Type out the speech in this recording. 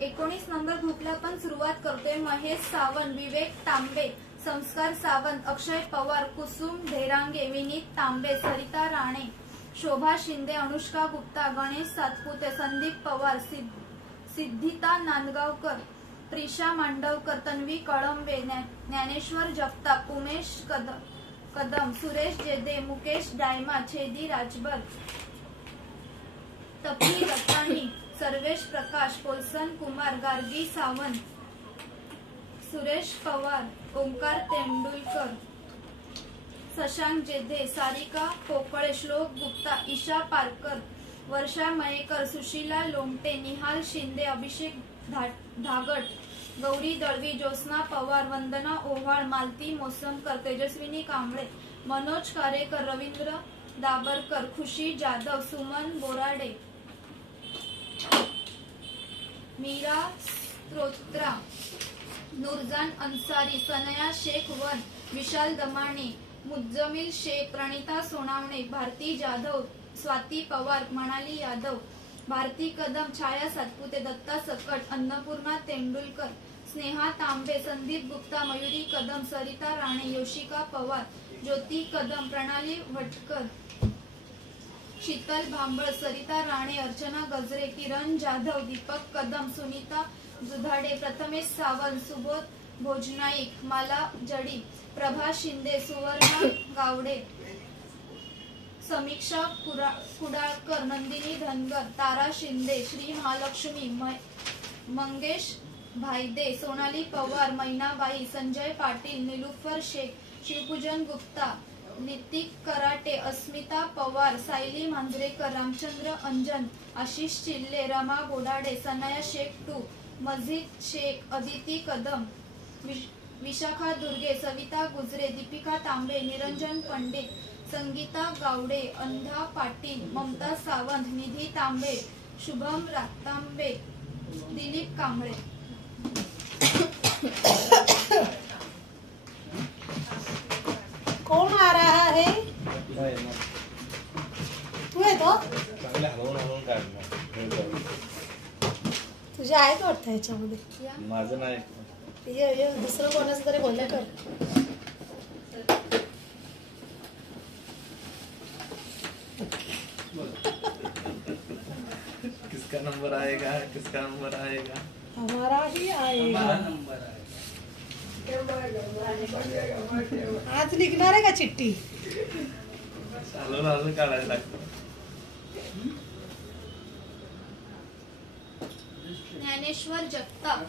19 number ग्रुपला पण सुरुवात करतोय। महेश सावंत, विवेक तांबे, संस्कार सावंत, अक्षय पवार, कुसुम ढेरांगे, विनीत तांबे, सरिता राणे, शोभा शिंदे, अनुष्का गुप्ता, गणेश सातपुते, संदीप पवार, सिद्धिता नांदगावकर, प्रिशा मांडवकर, तन्वी कळंबे, ज्ञानेश्वर जगताप, उमेश कदम, सुरेश जेदे, मुकेश डायमा, छेदी राजबर, तपी रताणी, सर्वेश प्रकाश, पोलसन कुमार, गार्गी सावंत, सुरेश पवार, ओंकार तेंडुलकर, शशांक जेदे, सारिका पोकळे, श्लोक गुप्ता, ईशा पारकर, वर्षा मयेकर, सुशीला लोमटे, निहाल शिंदे, अभिषेक धागट, गौरी दळवी, ज्योत्स्ना पवार, वंदना ओव्हाळ, मालती मोसमकर, तेजस्विनी कांबळे, मनोज कारेकर, रवींद्र दाबरकर, खुशी जाधव, सुमन बोराडे, मीरा स्त्रोत्रा, नूरजान अन्सारी, सनया शेख वन, विशाल दमाणी, मुज्जमिल शेख, प्रणिता सोनावणे, भारती जाधव, स्वाती पवार, मनाली यादव, भारती कदम, छाया सातपुते, दत्ता सकट, अन्नपूर्णा तेंडुलकर, स्नेहा तांबे, संदीप गुप्ता, मयुरी कदम, सरिता राणे, योशिका पवार, ज्योती कदम, प्रणाली भटकर, शीतल भांबळ, सरिता राणे, अर्चना गजरे, किरण जाधव, दीपक कदम, सुनीता जुधाडे, प्रथमेश सावंत, सुबोध भोजनाईक, माला जडी, प्रभा शिंदे, सुवर्णा गावडे, समीक्षा कुडाळकर, नंदिनी धनगर, तारा शिंदे, श्री महालक्ष्मी, मंगेश भाईदे, सोनाली पवार, मैनाबाई, संजय पाटील, निलुफर शेख, शिवपूजन गुप्ता, नितिक कराटे, अस्मिता पवार, सायली मांजरेकर, रामचंद्र अंजन, आशिष चिल्ले, रमा बोडाडे, सनाया शेख टू, मजीद शेख, अदिती कदम, विशाखा दुर्गे, सविता गुजरे, दीपिका तांबे, निरंजन पंडित, संगीता गावडे, अंधा पाटील, ममता सावंत, निधी तांबे, शुभम रातांबे, दिलीप कांबळे। कौन आ रहा है? तू है तो? तुझे आहेत वाटतं ह्याच्यामध्ये? माझं नाही। ये दुसरं कोणाचं तरी बोलल्या कर। किसका नंबर आएगा, किसका नंबर आएगा? हमारा ही आएगा। आज निघणार आहे का चिठ्ठी? चालून काढायला लागतं। ज्ञानेश्वर जगताप,